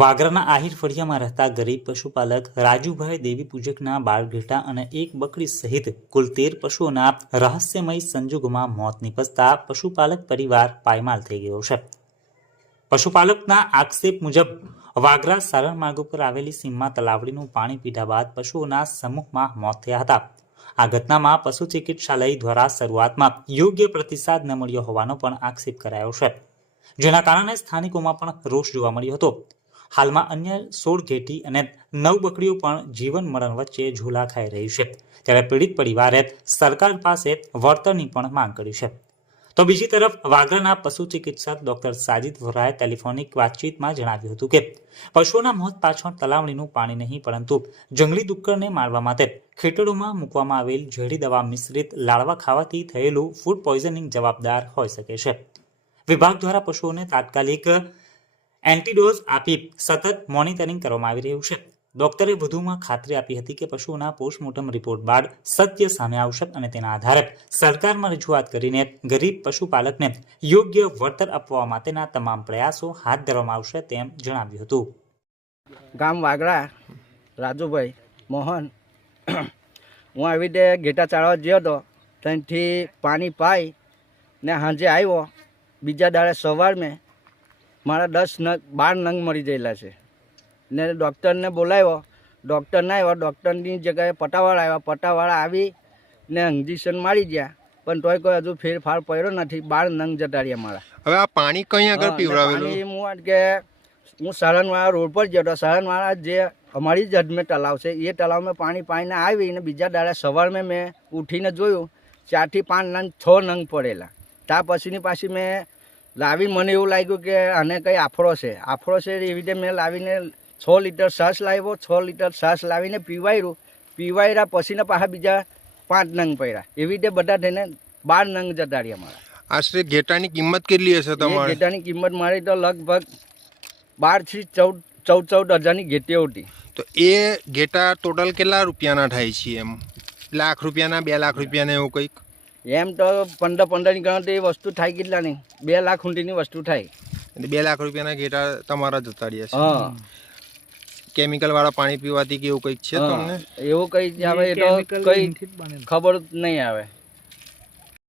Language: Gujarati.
વાગરાના આહિર ફળિયામાં રહેતા ગરીબ પશુપાલક રાજુભાઈ દેવી પૂજકના બાળ ઘેટા અને એક બકરી સહિત કુલ 13 પશુઓના રહસ્યમય સંજોગોમાં મોત નિપજતા પશુપાલક પરિવાર પાયમાલ થઈ ગયો છે। પશુપાલકના આક્ષેપ મુજબ વાગરા સારણ માર્ગ પર આવેલી સીમમાં તલાવડીનું પાણી પીધા બાદ પશુઓના સમ્મુખમાં મોત થયા હતા। આ ઘટનામાં પશુ ચિકિત્સાલય દ્વારા શરૂઆતમાં યોગ્ય પ્રતિસાદ ન મળ્યો હોવાનો પણ આક્ષેપ કરાયો છે, જેના કારણે સ્થાનિકોમાં પણ રોષ જોવા મળ્યો હતો। હાલમાં અન્ય 16 ઘેટી અને 9 બકરીઓ પણ જીવન મરણ વચ્ચે ઝૂલા ખાઈ રહી છે, ત્યારે પીડિત પરિવારે સરકાર પાસે વળતરની પણ માંગ કરી છે। તો બીજી તરફ વાગરાના પશુ ચિકિત્સક ડોક્ટર સાજિદ વોરાએ ટેલિફોનિક વાતચીતમાં જણાવ્યું હતું કે પશુઓના મોત પાછળ તલાવડીનું પાણી નહીં પરંતુ જંગલી ડુક્કરને મારવા માટે ખેતરોમાં મૂકવામાં આવેલ ઝેરી દવા મિશ્રિત લાડવા ખાવાથી થયેલું ફૂડ પોઈઝનિંગ જવાબદાર હોઈ શકે છે। વિભાગ દ્વારા પશુઓને તાત્કાલિક એન્ટીડોઝ આપી સતત મોનિટરિંગ કરવામાં આવી રહ્યું છે। ડોક્ટરે વધુમાં ખાતરી આપી હતી કે પશુઓના પોસ્ટમોર્ટમ રિપોર્ટ બાદ સત્ય સામે આવશે અને તેના આધારે સરકારમાં રજૂઆત કરીને ગરીબ પશુપાલકને યોગ્ય વળતર આપવા માટેના તમામ પ્રયાસો હાથ ધરવામાં આવશે તેમ જણાવ્યું હતું। ગામ વાગરા રાજુભાઈ મોહન હું આવી રીતે ઘેટા ચાળવા ગયો હતો, ત્યાંથી પાણી પાઈ ને સાંજે આવ્યો। બીજા દાડે સવાર મેં મારા 12 નંગ મરી ગયેલા છે ને ડૉક્ટરને બોલાવ્યો। ડૉક્ટર ના આવ્યા, ડૉક્ટરની જગ્યાએ પટાવાળા આવ્યા। પટાવાળા આવી ને ઇન્જેક્શન મારી ગયા, પણ તોય કોઈ હજુ ફેરફાર પડ્યો નથી। 12 નંગ જતા રહ્યા મારા। હવે આ પાણી કઈ આગળ પીવડાવેલું? હું સારણવાળા રોડ પર ગયો હતો। સારણવાળા જે અમારી જ હદમે તળાવ છે એ તળાવમાં પાણી પાઈને આવીને બીજા દાડા સવારમાં મેં ઉઠીને જોયું 4 થી 5 નંગ 6 નંગ પડેલા। ત્યાર પછીની પાછી મેં લાવી, મને એવું લાગ્યું કે આને કંઈ આફળો છે એવી રીતે મેં લાવીને 6 લીટર છાશ લાવ્યો। 6 લીટર છાશ લાવીને પીવાયરા પછીના પાછા બીજા 5 નંગ પડ્યા। એવી રીતે બધા થઈને 12 નંગ જતા રહ્યા મારા। આશરે ઘેટાની કિંમત કેટલી હશે તમારે? ઘેટાની કિંમત મારી તો લગભગ 12 થી 14 હજારની ઘેટીઓ હતી। તો એ ઘેટા ટોટલ કેટલા રૂપિયાના થાય છે? એમ લાખ રૂપિયાના, 2 લાખ રૂપિયાના એવું કંઈક? એમ તો 15-15ની ગણતરી વસ્તુ થાય કેટલા નહીં, 2 લાખ ઊંડીની વસ્તુ થાય। 2 લાખ રૂપિયાના ઘેટા તમારા જતા રહ્યા છે। હા, કેમિકલ વાળા પાણી પીવાથી કે એવું કંઈક છે તમને? એવું કંઈ આવે એ તો કંઈ ખબર નહીં આવે।